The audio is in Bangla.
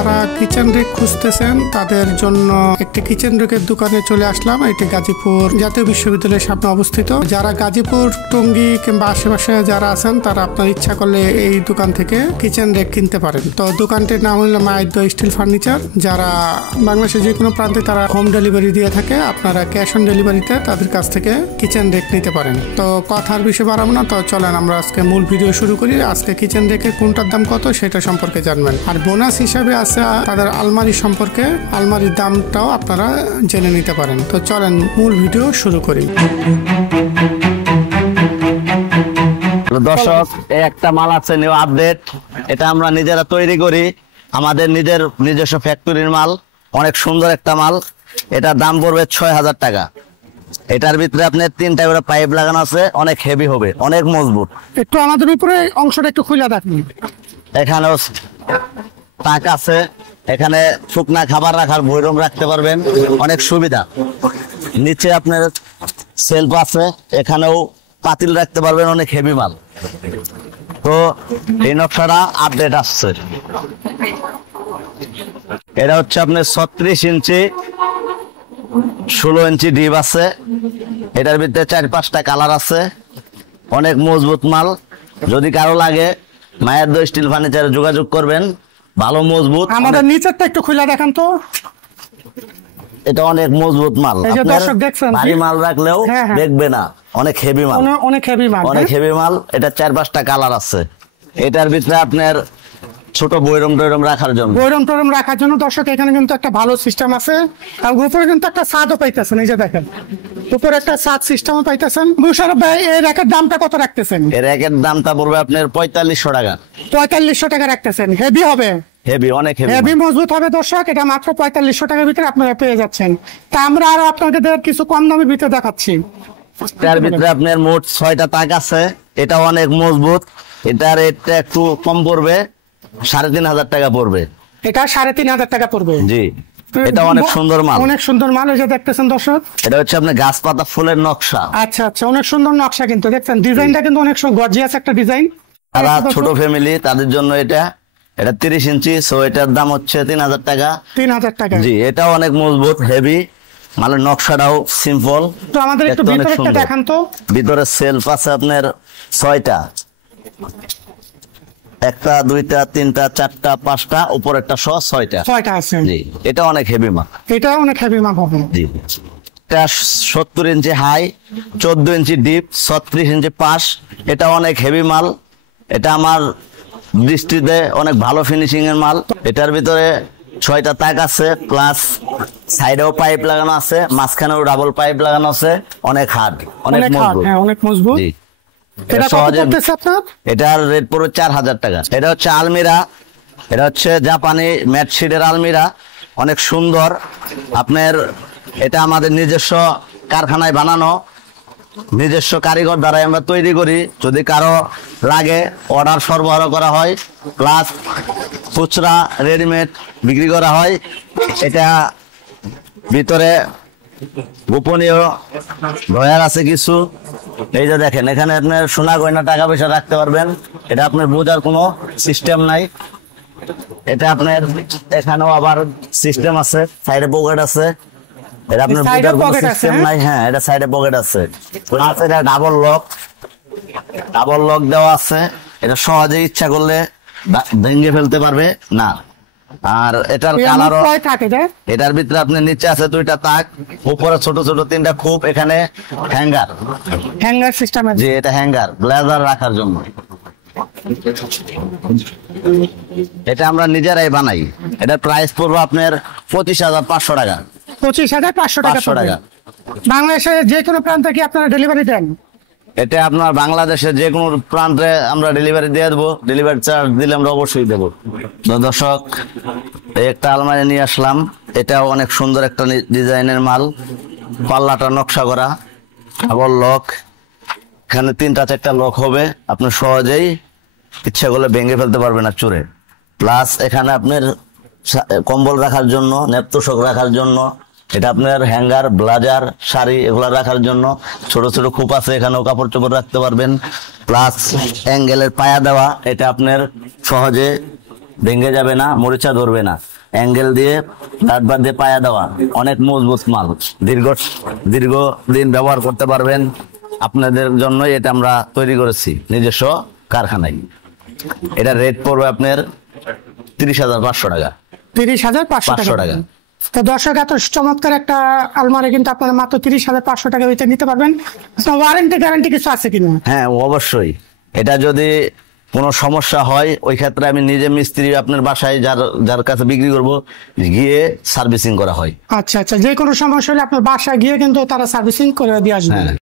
যারা কিচেন রেক খুঁজতেছেন তাদের জন্য একটি কিচেন রেকের দোকানে চলে আসলাম। এটি গাজীপুর জাতীয় বিশ্ববিদ্যালয়ের সামনে অবস্থিত। যারা গাজীপুর, টঙ্গী কিংবা আশেপাশে যারা আছেন তারা আপনার ইচ্ছা করলে এই দোকান থেকে কিচেন রেক কিনতে পারেন। তো দোকানটির নাম হলো মায়ের স্টিল ফার্নিচার। যারা বাংলাদেশের যে কোনো প্রান্তে তারা হোম ডেলিভারি দিয়ে থাকে, আপনারা ক্যাশ অন ডেলিভারিতে তাদের কাছ থেকে কিচেন রেক নিতে পারেন। তো কথার বিষয় বাড়াবো না, তো চলেন আমরা আজকে মূল ভিডিও শুরু করি। আজকে কিচেন রেকের কোনটার দাম কত সেটা সম্পর্কে জানবেন, আর বোনাস হিসাবে আছে তাদের আলমারি সম্পর্কে, আলমারির দামটাও আপনারা জেনে নিতে পারেন। তো চলেন মূল ভিডিও শুরু করি। দর্শক, একটা মাল আছে নিউ আপডেট। এটা আমরা নিজেরা তৈরি করি, আমাদের নিজস্ব ফ্যাক্টরির মাল। অনেক সুন্দর একটা মাল। এটার দাম পড়বে ৬,০০০ টাকা। এটার ভিতরে আপনার 3টা করে পাইপ লাগানো আছে, অনেক হেভি হবে, অনেক মজবুত। একটু আমাদের উপরে অংশটা একটু খুলে দেখুন। এখানেও তাক আছে, এখানে শুকনা খাবার রাখার বৈরম রাখতে পারবেন, অনেক সুবিধা। নিচে আপনার সেলফ আছে, এখানেও পাতিল রাখতে পারবেন, অনেক হেভি মাল। তো এই নকশাটা আপডেট আসছে। এটা হচ্ছে আপনার 36 ইঞ্চি 16 ইঞ্চি ডিপ আছে। এটার ভিতরে 4-5টা কালার আছে, অনেক মজবুত মাল। যদি কারো লাগে মায়ের স্টিল ফার্নিচারে যোগাযোগ করবেন, ভালো মজবুত। আমাদের নিচেরটা একটু খুলে দেখান তো। এটা অনেক মজবুত মাল, ভারী মাল রাখলেও দেখবে না, অনেক হেভি মাল, অনেক হেভি মাল, অনেক হেভি মাল। এটা 4-5টা কালার আছে। এটার ভিতরে আপনার ছোট বৈরম রাখার জন্য, দর্শক এখানে কিন্তু একটা ভালো সিস্টেম আছে। আর উপরে কিন্তু একটা ছাদও পাইতেছেন, এই যে দেখেন উপরে একটা ছাদ সিস্টেমও পাইতেছেন। মুশারফ ভাই, এই র্যাকের দামটা কত রাখতেছেন? এই র্যাকের দামটা পড়বে আপনার ৪৫০০ টাকা। ৪৫০০ টাকা রাখতেছেন। হেভি হবে, হেভি, অনেক হেভি মজবুত হবে। দর্শক, এটা মাত্র ৪৫০০ টাকার ভিতরে আপনারা পেয়ে যাচ্ছেন। তা আমরা আরো আপনাদের কিছু কম দামের ভিতরে দেখাচ্ছি। তার ভিতরে আপনার মোট 6টা তাক আছে। এটা অনেক মজবুত। এটার রেটটা একটু কম পড়বে, ৩৫০০ টাকা পড়বে। এটা ৩৫০০ টাকা পড়বে। জি, এটা অনেক সুন্দর মাল, অনেক সুন্দর মাল। এই যে দেখতেছেন দর্শক, এটা হচ্ছে আপনার গাছ পাতা ফুলের নকশা। আচ্ছা আচ্ছা, অনেক সুন্দর নকশা কিন্তু দেখছেন। ডিজাইনটা কিন্তু অনেক গর্জিয়াস একটা ডিজাইন। তারা ছোট ফ্যামিলি, তাদের জন্য এটা 30 ইঞ্চি। সো এটার দাম হচ্ছে ৩০০০ টাকা। ৩০০০ টাকা। জি, এটা অনেক মজবুত, হেভি মালের। নকশাটাও সিম্পল। তো আমাদের একটু ভিতরে একটা দেখান তো। ভিতরে সেলফ আছে আপনার 6টা, 1টা 2টা 3টা 4টা 5টা, উপর একটা সহ 6টা আছে। জি, এটা অনেক হেভি মাল। এটা অনেক হেভি মাল হবে। জি, এটা 70 ইঞ্চি হাই, 14 ইঞ্চি ডিপ, 36 ইঞ্চি পাশ। এটা অনেক হেভি মাল। এটা আমার দৃষ্টিতে অনেক ভালো ফিনিশিং এর মাল। এটার ভিতরে 6টা তাক আছে, প্লাস সাইডেও পাইপ লাগানো আছে, মাঝখানেও ডাবল পাইপ লাগানো আছে। অনেক হার্ড, অনেক মজবুত। হ্যাঁ, অনেক মজবুত। জি, এটা কত পড়তেছে আপনার? এটার রেট পড়বে ৪,০০০ টাকা। এটা হচ্ছে আলমিরা। এটা হচ্ছে জাপানি ম্যাট শিটের আলমিরা, অনেক সুন্দর। আপনার এটা আমাদের নিজস্ব কারখানায় বানানো, নিজস্ব কারিগর দ্বারাই আমরা তৈরি করি। যদি কারো লাগে অর্ডার সরবরাহ করা হয়, প্লাস খুচরা রেডিমেড বিক্রি করা হয়। এটা ভিতরে গোপনীয় ড্রয়ার আছে কিছু। এই যে দেখেন, এখানে আপনার সোনা গয়না টাকা পয়সা রাখতে পারবেন। এটা আপনার বোঝার কোনো সিস্টেম নাই। এটা আপনার এখানেও আবার সিস্টেম আছে, সাইডে পকেট আছে। এটা আপনার বোঝার কোনো সিস্টেম নাই। হ্যাঁ, এটা সাইডে পকেট আছে। এটা ডাবল লক দেওয়া আছে। এটা সহজে ইচ্ছা করলে ভেঙে ফেলতে পারবে না। আর এটার কালার, এটার ভিতরে আপনার নিচে আছে 2টা তাক, উপরে ছোট ছোট 3টা খোপ, এখানে হ্যাঙ্গার সিস্টেম আছে। জি, এটা হ্যাঙ্গার ব্লেজার রাখার জন্য। এটা আমরা নিজেরাই বানাই। এটা প্রাইস পড়বে আপনার ২৫,৫০০ টাকা। ২৫,৫০০ টাকা। বাংলাদেশের যে কোনো প্রান্তে কি আপনারা ডেলিভারি দেন? এটা আপনার বাংলাদেশের যে কোনো প্রান্তে আমরা ডেলিভারি দিয়ে দেবো। ডেলিভারি চার্জ দিলে আমরা অবশ্যই দেবো। তো দর্শক, একটা আলমারি নিয়ে আসলাম। এটা অনেক সুন্দর একটা ডিজাইনের মাল, পাল্লাটা নকশা করা, আবার লক। এখানে 3টা-4টা লক হবে, আপনি সহজেই ইচ্ছা করলে ভেঙে ফেলতে পারবেন না চোরে। প্লাস এখানে আপনার কম্বল রাখার জন্য, নেপতোষক রাখার জন্য, এটা আপনার হ্যাঙ্গার, ব্লাজার, শাড়ি এগুলো রাখার জন্য ছোট ছোট খোপ আছে, এখানেও কাপড় চোপড় রাখতে পারবেন। প্লাস অ্যাঙ্গেলের পায়া দেওয়া, এটা আপনার সহজে ভেঙে যাবে না, মরিচা ধরবে না। অ্যাঙ্গেল দিয়ে রাডবার দিয়ে পায়া দেওয়া, অনেক মজবুত মাল, দীর্ঘদিন ব্যবহার করতে পারবেন। আপনাদের জন্য এটা আমরা তৈরি করেছি নিজস্ব কারখানায়। এটা রেট পড়বে আপনার 30,500 টাকা। 30,500 টাকা। তো দর্শক, এত চমৎকার একটা আলমারি কিন্তু আপনারা মাত্র 30,500 টাকা হইতে নিতে পারবেন। ওয়ারেন্টি গ্যারান্টি কিছু আছে কিনা? হ্যাঁ, অবশ্যই। এটা যদি কোনো সমস্যা হয়, ওই ক্ষেত্রে আমি নিজে মিস্ত্রি আপনার বাসায় যার কাছে বিক্রি করব গিয়ে সার্ভিসিং করা হয়। আচ্ছা, যে কোনো সমস্যা হলে আপনার বাসায় গিয়ে কিন্তু তারা সার্ভিসিং করে দিয়ে আসবে। হ্যাঁ।